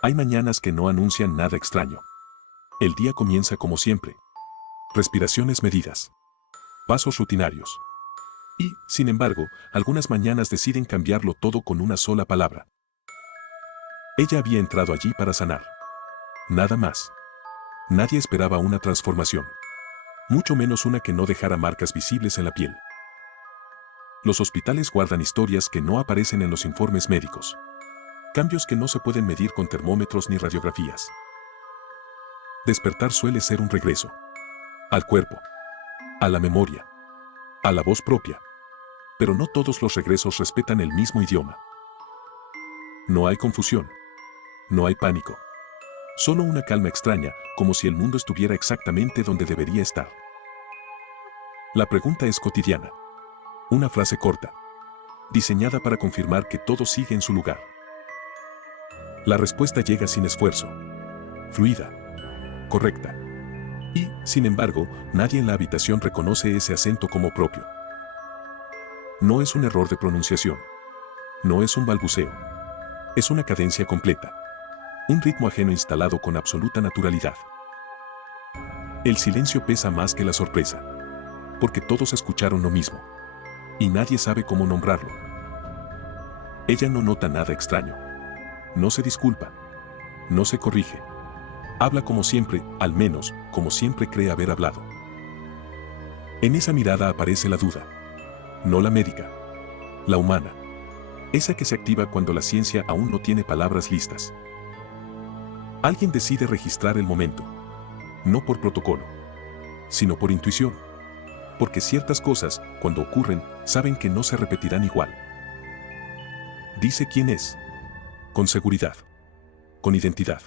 Hay mañanas que no anuncian nada extraño. El día comienza como siempre. Respiraciones medidas. Pasos rutinarios. Y, sin embargo, algunas mañanas deciden cambiarlo todo con una sola palabra. Ella había entrado allí para sanar. Nada más. Nadie esperaba una transformación. Mucho menos una que no dejara marcas visibles en la piel. Los hospitales guardan historias que no aparecen en los informes médicos. Cambios que no se pueden medir con termómetros ni radiografías. Despertar suele ser un regreso. Al cuerpo. A la memoria. A la voz propia. Pero no todos los regresos respetan el mismo idioma. No hay confusión. No hay pánico. Solo una calma extraña, como si el mundo estuviera exactamente donde debería estar. La pregunta es cotidiana. Una frase corta, diseñada para confirmar que todo sigue en su lugar. La respuesta llega sin esfuerzo, fluida, correcta. Y, sin embargo, nadie en la habitación reconoce ese acento como propio. No es un error de pronunciación. No es un balbuceo. Es una cadencia completa. Un ritmo ajeno instalado con absoluta naturalidad. El silencio pesa más que la sorpresa. Porque todos escucharon lo mismo. Y nadie sabe cómo nombrarlo. Ella no nota nada extraño. No se disculpa. No se corrige. Habla como siempre, al menos, como siempre cree haber hablado. En esa mirada aparece la duda. No la médica. La humana. Esa que se activa cuando la ciencia aún no tiene palabras listas. Alguien decide registrar el momento. No por protocolo. Sino por intuición. Porque ciertas cosas, cuando ocurren, saben que no se repetirán igual. Dice quién es. Con seguridad. Con identidad.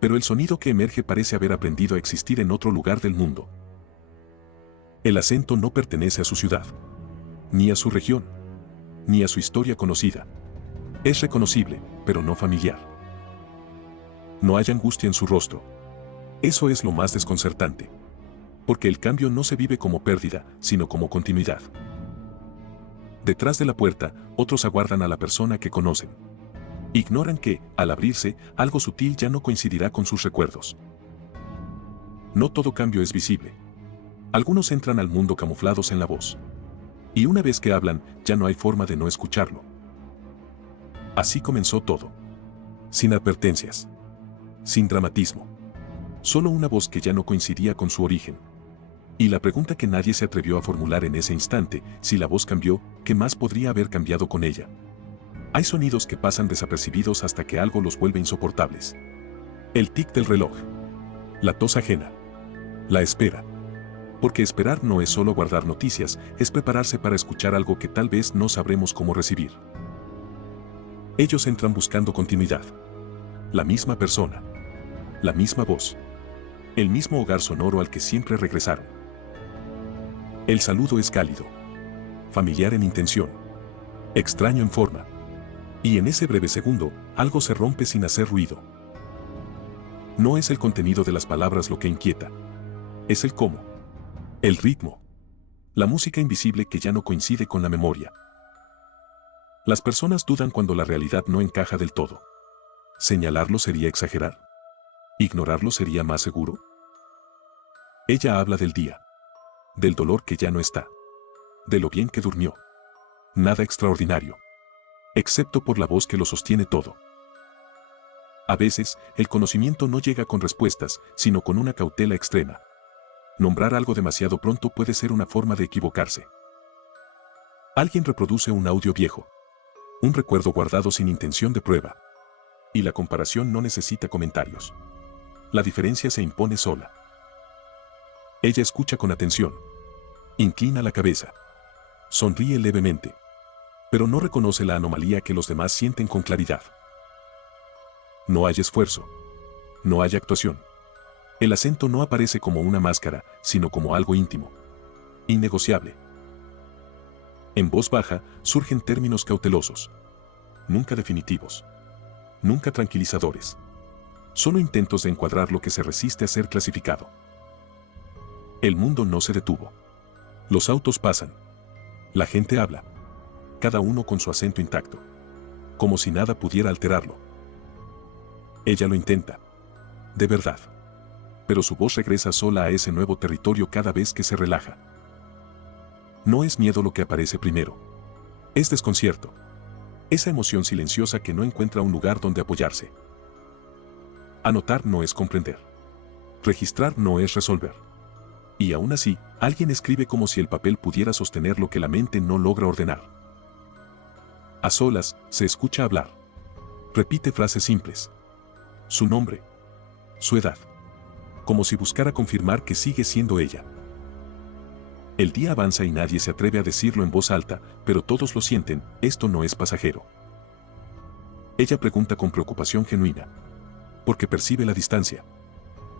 Pero el sonido que emerge parece haber aprendido a existir en otro lugar del mundo. El acento no pertenece a su ciudad. Ni a su región. Ni a su historia conocida. Es reconocible, pero no familiar. No hay angustia en su rostro. Eso es lo más desconcertante. Porque el cambio no se vive como pérdida, sino como continuidad. Detrás de la puerta, otros aguardan a la persona que conocen. Ignoran que, al abrirse, algo sutil ya no coincidirá con sus recuerdos. No todo cambio es visible. Algunos entran al mundo camuflados en la voz. Y una vez que hablan, ya no hay forma de no escucharlo. Así comenzó todo. Sin advertencias. Sin dramatismo. Solo una voz que ya no coincidía con su origen. Y la pregunta que nadie se atrevió a formular en ese instante, si la voz cambió, ¿qué más podría haber cambiado con ella? Hay sonidos que pasan desapercibidos hasta que algo los vuelve insoportables. El tic del reloj. La tos ajena. La espera. Porque esperar no es solo guardar noticias, es prepararse para escuchar algo que tal vez no sabremos cómo recibir. Ellos entran buscando continuidad. La misma persona. La misma voz. El mismo hogar sonoro al que siempre regresaron. El saludo es cálido. Familiar en intención. Extraño en forma. Y en ese breve segundo, algo se rompe sin hacer ruido. No es el contenido de las palabras lo que inquieta. Es el cómo. El ritmo. La música invisible que ya no coincide con la memoria. Las personas dudan cuando la realidad no encaja del todo. ¿Señalarlo sería exagerar? ¿Ignorarlo sería más seguro? Ella habla del día. Del dolor que ya no está. De lo bien que durmió. Nada extraordinario. Excepto por la voz que lo sostiene todo. A veces, el conocimiento no llega con respuestas, sino con una cautela extrema. Nombrar algo demasiado pronto puede ser una forma de equivocarse. Alguien reproduce un audio viejo. Un recuerdo guardado sin intención de prueba. Y la comparación no necesita comentarios. La diferencia se impone sola. Ella escucha con atención. Inclina la cabeza. Sonríe levemente. Pero no reconoce la anomalía que los demás sienten con claridad. No hay esfuerzo. No hay actuación. El acento no aparece como una máscara, sino como algo íntimo. Innegociable. En voz baja, surgen términos cautelosos. Nunca definitivos. Nunca tranquilizadores. Solo intentos de encuadrar lo que se resiste a ser clasificado. El mundo no se detuvo. Los autos pasan. La gente habla. Cada uno con su acento intacto. Como si nada pudiera alterarlo. Ella lo intenta. De verdad. Pero su voz regresa sola a ese nuevo territorio cada vez que se relaja. No es miedo lo que aparece primero. Es desconcierto. Esa emoción silenciosa que no encuentra un lugar donde apoyarse. Anotar no es comprender. Registrar no es resolver. Y aún así, alguien escribe como si el papel pudiera sostener lo que la mente no logra ordenar. A solas, se escucha hablar. Repite frases simples. Su nombre. Su edad. Como si buscara confirmar que sigue siendo ella. El día avanza y nadie se atreve a decirlo en voz alta, pero todos lo sienten, esto no es pasajero. Ella pregunta con preocupación genuina. Porque percibe la distancia.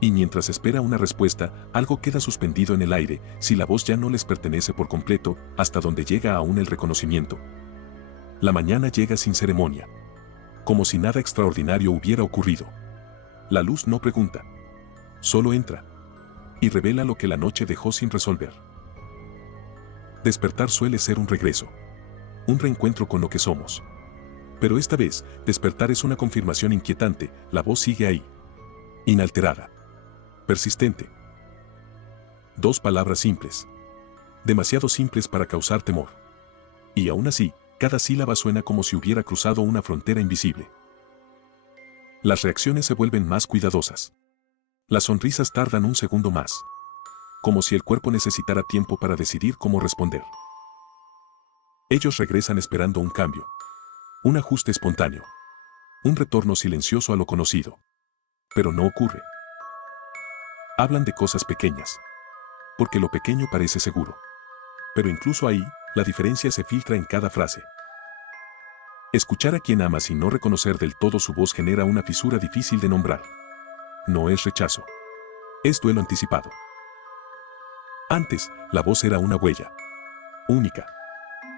Y mientras espera una respuesta, algo queda suspendido en el aire, si la voz ya no les pertenece por completo, hasta donde llega aún el reconocimiento. La mañana llega sin ceremonia. Como si nada extraordinario hubiera ocurrido. La luz no pregunta. Solo entra. Y revela lo que la noche dejó sin resolver. Despertar suele ser un regreso. Un reencuentro con lo que somos. Pero esta vez, despertar es una confirmación inquietante, la voz sigue ahí. Inalterada. Persistente. 2 palabras simples. Demasiado simples para causar temor. Y aún así, cada sílaba suena como si hubiera cruzado una frontera invisible. Las reacciones se vuelven más cuidadosas. Las sonrisas tardan un segundo más. Como si el cuerpo necesitara tiempo para decidir cómo responder. Ellos regresan esperando un cambio. Un ajuste espontáneo. Un retorno silencioso a lo conocido. Pero no ocurre. Hablan de cosas pequeñas. Porque lo pequeño parece seguro. Pero incluso ahí, la diferencia se filtra en cada frase. Escuchar a quien amas y no reconocer del todo su voz genera una fisura difícil de nombrar. No es rechazo. Es duelo anticipado. Antes, la voz era una huella. Única.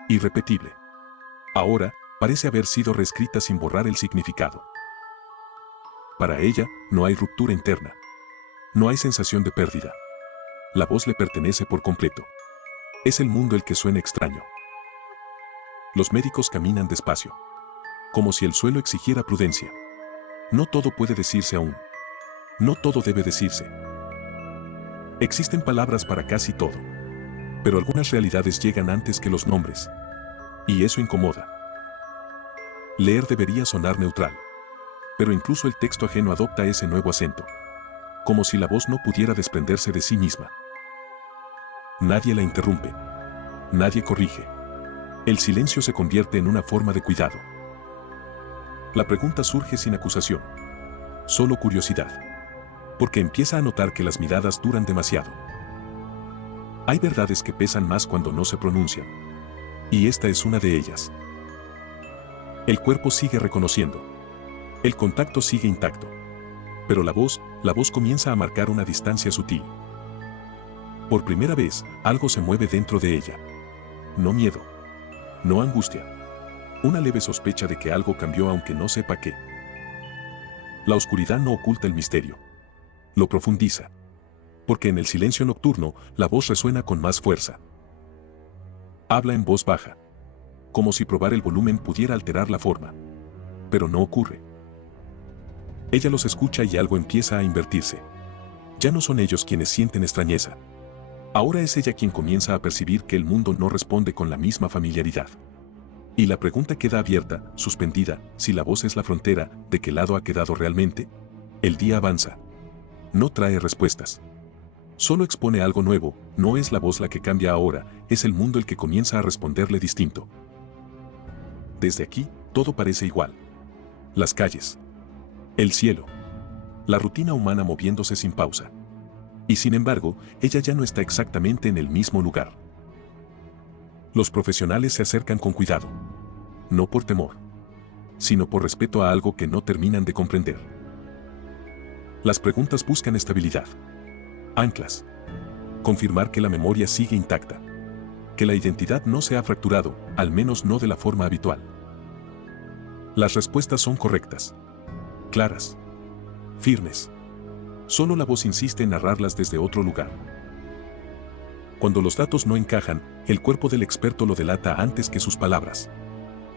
Irrepetible. Ahora, parece haber sido reescrita sin borrar el significado. Para ella, no hay ruptura interna. No hay sensación de pérdida. La voz le pertenece por completo. Es el mundo el que suena extraño. Los médicos caminan despacio. Como si el suelo exigiera prudencia. No todo puede decirse aún. No todo debe decirse. Existen palabras para casi todo. Pero algunas realidades llegan antes que los nombres. Y eso incomoda. Leer debería sonar neutral. Pero incluso el texto ajeno adopta ese nuevo acento. Como si la voz no pudiera desprenderse de sí misma. Nadie la interrumpe. Nadie corrige. El silencio se convierte en una forma de cuidado. La pregunta surge sin acusación. Solo curiosidad. Porque empieza a notar que las miradas duran demasiado. Hay verdades que pesan más cuando no se pronuncian. Y esta es una de ellas. El cuerpo sigue reconociendo. El contacto sigue intacto. Pero la voz comienza a marcar una distancia sutil. Por primera vez, algo se mueve dentro de ella. No miedo. No angustia. Una leve sospecha de que algo cambió aunque no sepa qué. La oscuridad no oculta el misterio. Lo profundiza. Porque en el silencio nocturno, la voz resuena con más fuerza. Habla en voz baja. Como si probar el volumen pudiera alterar la forma. Pero no ocurre. Ella los escucha y algo empieza a invertirse. Ya no son ellos quienes sienten extrañeza. Ahora es ella quien comienza a percibir que el mundo no responde con la misma familiaridad. Y la pregunta queda abierta, suspendida, si la voz es la frontera, ¿de qué lado ha quedado realmente? El día avanza. No trae respuestas. Solo expone algo nuevo, no es la voz la que cambia ahora, es el mundo el que comienza a responderle distinto. Desde aquí, todo parece igual. Las calles. El cielo. La rutina humana moviéndose sin pausa. Y sin embargo, ella ya no está exactamente en el mismo lugar. Los profesionales se acercan con cuidado. No por temor, sino por respeto a algo que no terminan de comprender. Las preguntas buscan estabilidad. Anclas. Confirmar que la memoria sigue intacta. Que la identidad no se ha fracturado, al menos no de la forma habitual. Las respuestas son correctas. Claras. Firmes. Solo la voz insiste en narrarlas desde otro lugar. Cuando los datos no encajan, el cuerpo del experto lo delata antes que sus palabras.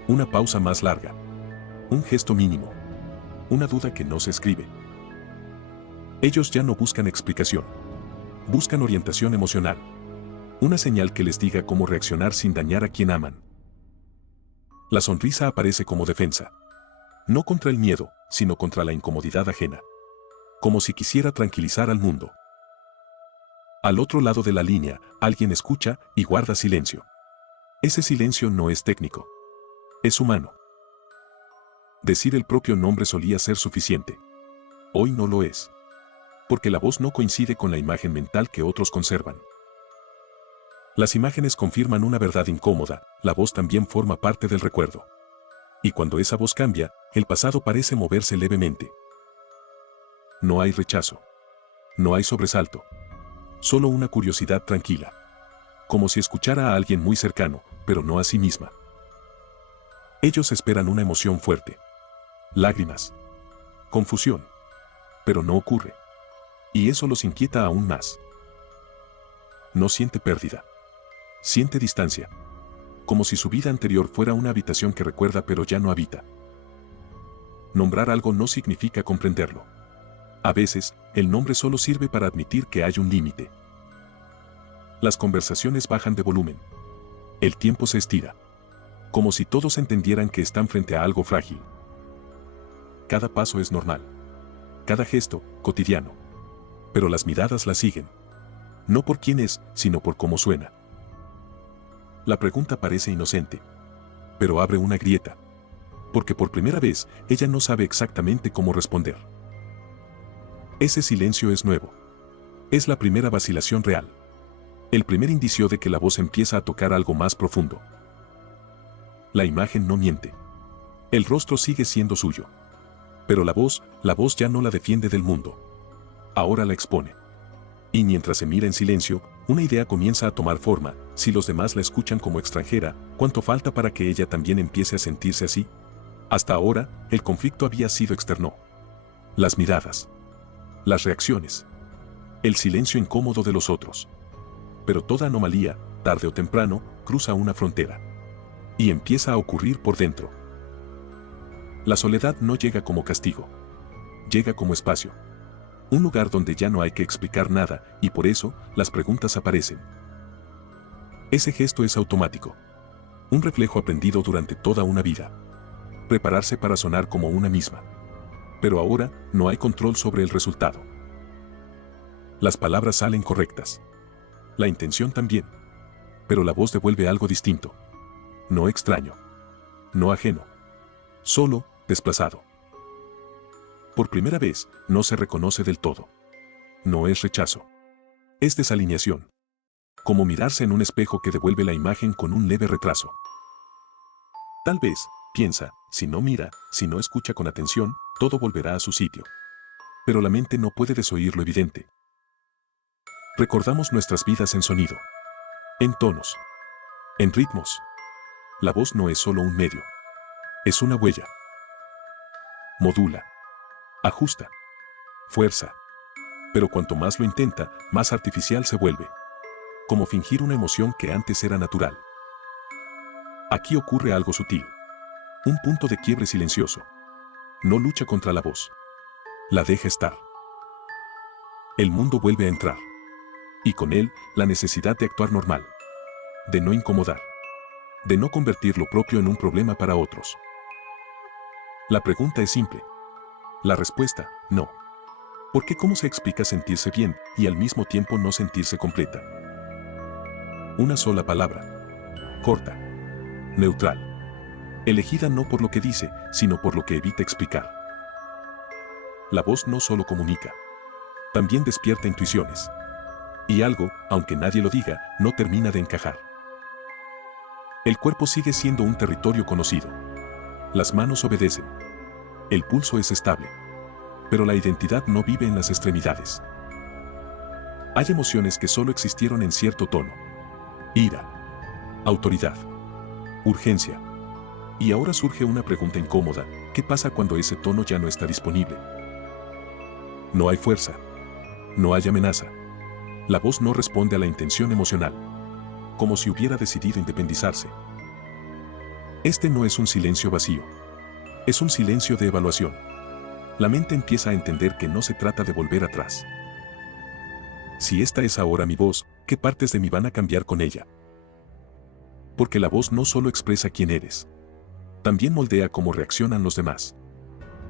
Una pausa más larga. Un gesto mínimo. una duda que no se escribe. Ellos ya no buscan explicación. Buscan orientación emocional. Una señal que les diga cómo reaccionar sin dañar a quien aman. La sonrisa aparece como defensa. No contra el miedo, sino contra la incomodidad ajena. Como si quisiera tranquilizar al mundo. Al otro lado de la línea, alguien escucha y guarda silencio. Ese silencio no es técnico. Es humano. Decir el propio nombre solía ser suficiente. Hoy no lo es. Porque la voz no coincide con la imagen mental que otros conservan. Las imágenes confirman una verdad incómoda, la voz también forma parte del recuerdo. Y cuando esa voz cambia, el pasado parece moverse levemente. No hay rechazo. No hay sobresalto. Solo una curiosidad tranquila. Como si escuchara a alguien muy cercano, pero no a sí misma. Ellos esperan una emoción fuerte. Lágrimas. Confusión. Pero no ocurre. Y eso los inquieta aún más. No siente pérdida. Siente distancia. Como si su vida anterior fuera una habitación que recuerda pero ya no habita. Nombrar algo no significa comprenderlo. A veces, el nombre solo sirve para admitir que hay un límite. Las conversaciones bajan de volumen. El tiempo se estira. Como si todos entendieran que están frente a algo frágil. Cada paso es normal. Cada gesto, cotidiano. Pero las miradas la siguen. No por quién es, sino por cómo suena. La pregunta parece inocente. Pero abre una grieta. Porque por primera vez, ella no sabe exactamente cómo responder. Ese silencio es nuevo. Es la primera vacilación real. El primer indicio de que la voz empieza a tocar algo más profundo. La imagen no miente. El rostro sigue siendo suyo. Pero la voz ya no la defiende del mundo. Ahora la expone. Y mientras se mira en silencio, una idea comienza a tomar forma. Si los demás la escuchan como extranjera, ¿cuánto falta para que ella también empiece a sentirse así? Hasta ahora, el conflicto había sido externo. Las miradas. Las reacciones. El silencio incómodo de los otros. Pero toda anomalía, tarde o temprano, cruza una frontera. Y empieza a ocurrir por dentro. La soledad no llega como castigo. Llega como espacio. Un lugar donde ya no hay que explicar nada, y por eso, las preguntas aparecen. Ese gesto es automático. Un reflejo aprendido durante toda una vida. Prepararse para sonar como una misma. Pero ahora, no hay control sobre el resultado. Las palabras salen correctas. La intención también. Pero la voz devuelve algo distinto. No extraño. No ajeno. Solo, desplazado. Por primera vez, no se reconoce del todo. No es rechazo. Es desalineación. Como mirarse en un espejo que devuelve la imagen con un leve retraso. Tal vez, piensa, si no mira, si no escucha con atención, todo volverá a su sitio. Pero la mente no puede desoír lo evidente. Recordamos nuestras vidas en sonido. En tonos. En ritmos. La voz no es solo un medio. Es una huella. Modula. Ajusta. Fuerza. Pero cuanto más lo intenta, más artificial se vuelve. Como fingir una emoción que antes era natural. Aquí ocurre algo sutil. Un punto de quiebre silencioso. No lucha contra la voz. La deja estar. El mundo vuelve a entrar. Y con él, la necesidad de actuar normal. De no incomodar. De no convertir lo propio en un problema para otros. La pregunta es simple. La respuesta, no. Porque ¿cómo se explica sentirse bien y al mismo tiempo no sentirse completa? Una sola palabra. Corta. Neutral. Elegida no por lo que dice, sino por lo que evita explicar. La voz no solo comunica. También despierta intuiciones. Y algo, aunque nadie lo diga, no termina de encajar. El cuerpo sigue siendo un territorio conocido. Las manos obedecen. El pulso es estable. Pero la identidad no vive en las extremidades. Hay emociones que solo existieron en cierto tono. Ira. Autoridad. Urgencia. Y ahora surge una pregunta incómoda. ¿Qué pasa cuando ese tono ya no está disponible? No hay fuerza. No hay amenaza. La voz no responde a la intención emocional. Como si hubiera decidido independizarse. Este no es un silencio vacío. Es un silencio de evaluación. La mente empieza a entender que no se trata de volver atrás. Si esta es ahora mi voz, ¿qué partes de mí van a cambiar con ella? Porque la voz no solo expresa quién eres, también moldea cómo reaccionan los demás.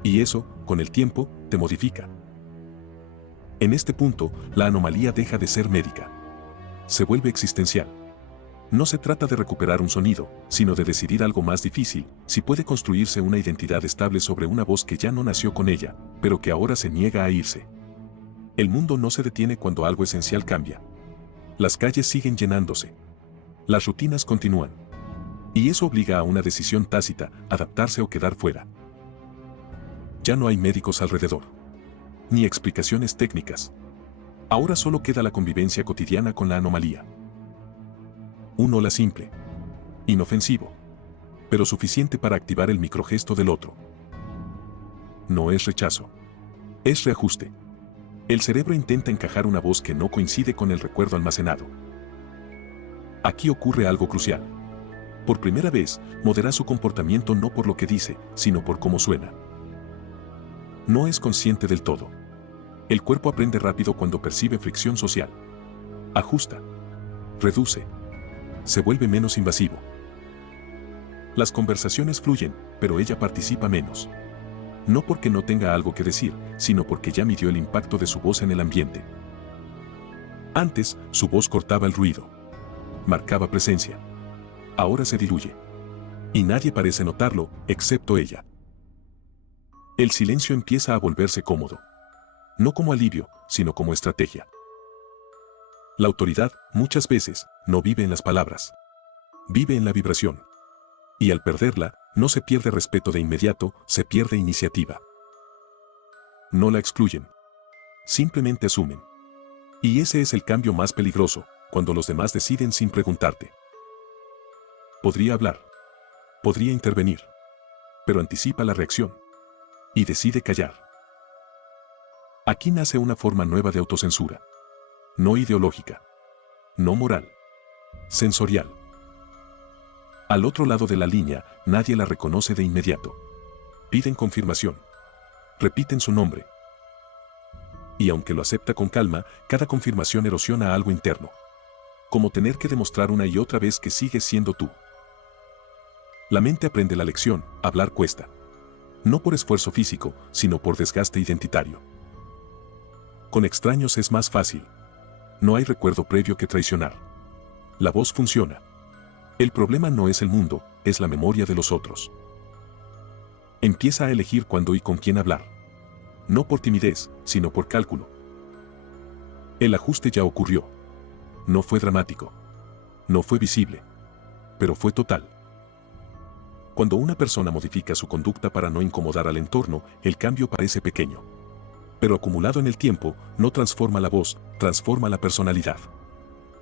Y eso, con el tiempo, te modifica. En este punto, la anomalía deja de ser médica. Se vuelve existencial. No se trata de recuperar un sonido, sino de decidir algo más difícil, si puede construirse una identidad estable sobre una voz que ya no nació con ella, pero que ahora se niega a irse. El mundo no se detiene cuando algo esencial cambia. Las calles siguen llenándose. Las rutinas continúan. Y eso obliga a una decisión tácita, adaptarse o quedar fuera. Ya no hay médicos alrededor. Ni explicaciones técnicas. Ahora solo queda la convivencia cotidiana con la anomalía. Un hola simple. Inofensivo. Pero suficiente para activar el microgesto del otro. No es rechazo. Es reajuste. El cerebro intenta encajar una voz que no coincide con el recuerdo almacenado. Aquí ocurre algo crucial. Por primera vez, modera su comportamiento no por lo que dice, sino por cómo suena. No es consciente del todo. El cuerpo aprende rápido cuando percibe fricción social. Ajusta. Reduce. Se vuelve menos invasivo. Las conversaciones fluyen, pero ella participa menos. No porque no tenga algo que decir, sino porque ya midió el impacto de su voz en el ambiente. Antes, su voz cortaba el ruido. Marcaba presencia. Ahora se diluye. Y nadie parece notarlo, excepto ella. El silencio empieza a volverse cómodo. No como alivio, sino como estrategia. La autoridad, muchas veces, no vive en las palabras. Vive en la vibración. Y al perderla, no se pierde respeto de inmediato, se pierde iniciativa. No la excluyen. Simplemente asumen. Y ese es el cambio más peligroso, cuando los demás deciden sin preguntarte. Podría hablar. Podría intervenir. Pero anticipa la reacción. Y decide callar. Aquí nace una forma nueva de autocensura. No ideológica. No moral. Sensorial. Al otro lado de la línea, nadie la reconoce de inmediato. Piden confirmación. Repiten su nombre. Y aunque lo acepta con calma, cada confirmación erosiona algo interno. Como tener que demostrar una y otra vez que sigues siendo tú. La mente aprende la lección, hablar cuesta. No por esfuerzo físico, sino por desgaste identitario. Con extraños es más fácil. No hay recuerdo previo que traicionar. La voz funciona. El problema no es el mundo, es la memoria de los otros. Empieza a elegir cuándo y con quién hablar. No por timidez, sino por cálculo. El ajuste ya ocurrió. No fue dramático. No fue visible. Pero fue total. Cuando una persona modifica su conducta para no incomodar al entorno, el cambio parece pequeño. Pero acumulado en el tiempo, no transforma la voz, transforma la personalidad.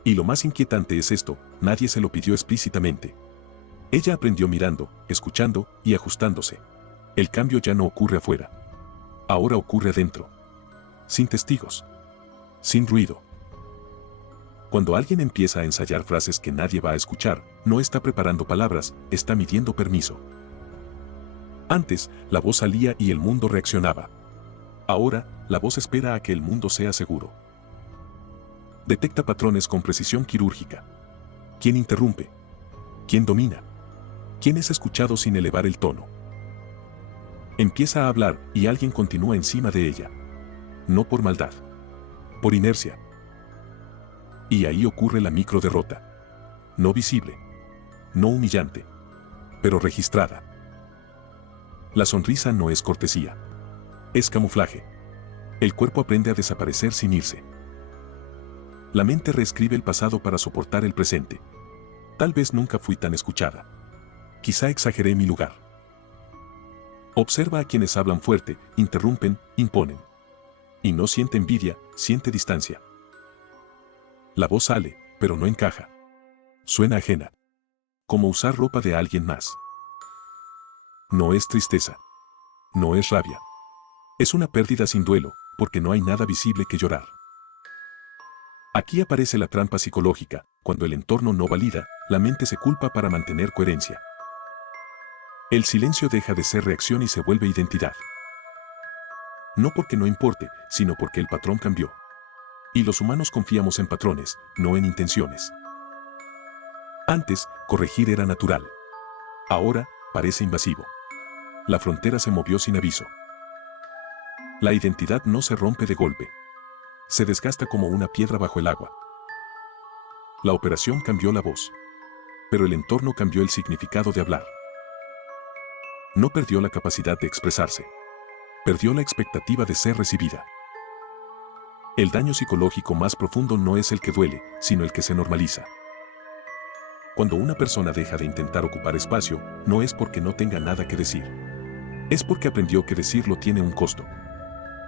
Y lo más inquietante es esto, nadie se lo pidió explícitamente. Ella aprendió mirando, escuchando y ajustándose. El cambio ya no ocurre afuera. Ahora ocurre adentro. Sin testigos. Sin ruido. Cuando alguien empieza a ensayar frases que nadie va a escuchar, no está preparando palabras, está midiendo permiso. Antes, la voz salía y el mundo reaccionaba. Ahora, la voz espera a que el mundo sea seguro. Detecta patrones con precisión quirúrgica. ¿Quién interrumpe? ¿Quién domina? ¿Quién es escuchado sin elevar el tono? Empieza a hablar y alguien continúa encima de ella. No por maldad. Por inercia. Y ahí ocurre la microderrota. No visible. No humillante. Pero registrada. La sonrisa no es cortesía. Es camuflaje. El cuerpo aprende a desaparecer sin irse. La mente reescribe el pasado para soportar el presente. Tal vez nunca fui tan escuchada. Quizá exageré mi lugar. Observa a quienes hablan fuerte, interrumpen, imponen. Y no siente envidia, siente distancia. La voz sale, pero no encaja. Suena ajena. Como usar ropa de alguien más. No es tristeza. No es rabia. Es una pérdida sin duelo, porque no hay nada visible que llorar. Aquí aparece la trampa psicológica, cuando el entorno no valida, la mente se culpa para mantener coherencia. El silencio deja de ser reacción y se vuelve identidad. No porque no importe, sino porque el patrón cambió. Y los humanos confiamos en patrones, no en intenciones. Antes, corregir era natural. Ahora, parece invasivo. La frontera se movió sin aviso. La identidad no se rompe de golpe. Se desgasta como una piedra bajo el agua. La operación cambió la voz. Pero el entorno cambió el significado de hablar. No perdió la capacidad de expresarse. Perdió la expectativa de ser recibida. El daño psicológico más profundo no es el que duele, sino el que se normaliza. Cuando una persona deja de intentar ocupar espacio, no es porque no tenga nada que decir. Es porque aprendió que decirlo tiene un costo.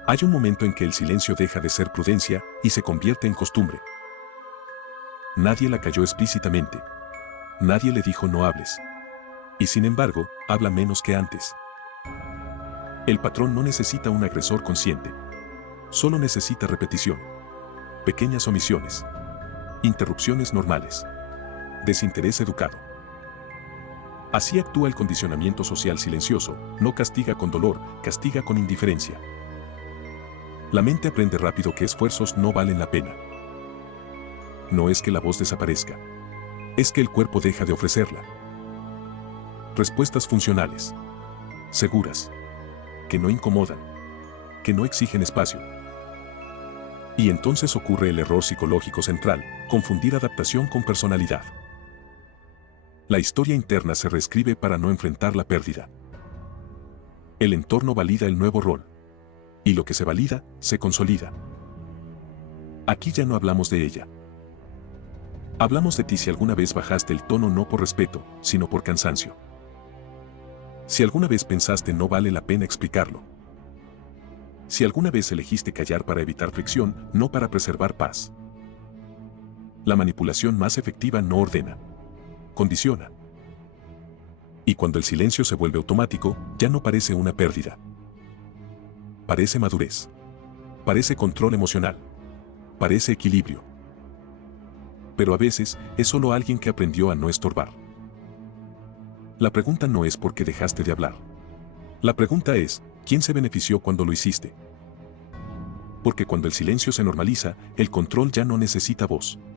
Hay un momento en que el silencio deja de ser prudencia y se convierte en costumbre. Nadie la cayó explícitamente. Nadie le dijo no hables. Y sin embargo, habla menos que antes. El patrón no necesita un agresor consciente. Solo necesita repetición. Pequeñas omisiones. Interrupciones normales. Desinterés educado. Así actúa el condicionamiento social silencioso, no castiga con dolor, castiga con indiferencia. La mente aprende rápido que esfuerzos no valen la pena. No es que la voz desaparezca. Es que el cuerpo deja de ofrecerla. Respuestas funcionales. Seguras. Que no incomodan. Que no exigen espacio. Y entonces ocurre el error psicológico central, confundir adaptación con personalidad. La historia interna se reescribe para no enfrentar la pérdida. El entorno valida el nuevo rol. Y lo que se valida, se consolida. Aquí ya no hablamos de ella. Hablamos de ti si alguna vez bajaste el tono no por respeto, sino por cansancio. Si alguna vez pensaste no vale la pena explicarlo. Si alguna vez elegiste callar para evitar fricción, no para preservar paz. La manipulación más efectiva no ordena. Condiciona. Y cuando el silencio se vuelve automático, ya no parece una pérdida. Parece madurez. Parece control emocional. Parece equilibrio. Pero a veces es solo alguien que aprendió a no estorbar. La pregunta no es por qué dejaste de hablar. La pregunta es, ¿quién se benefició cuando lo hiciste? Porque cuando el silencio se normaliza, el control ya no necesita voz.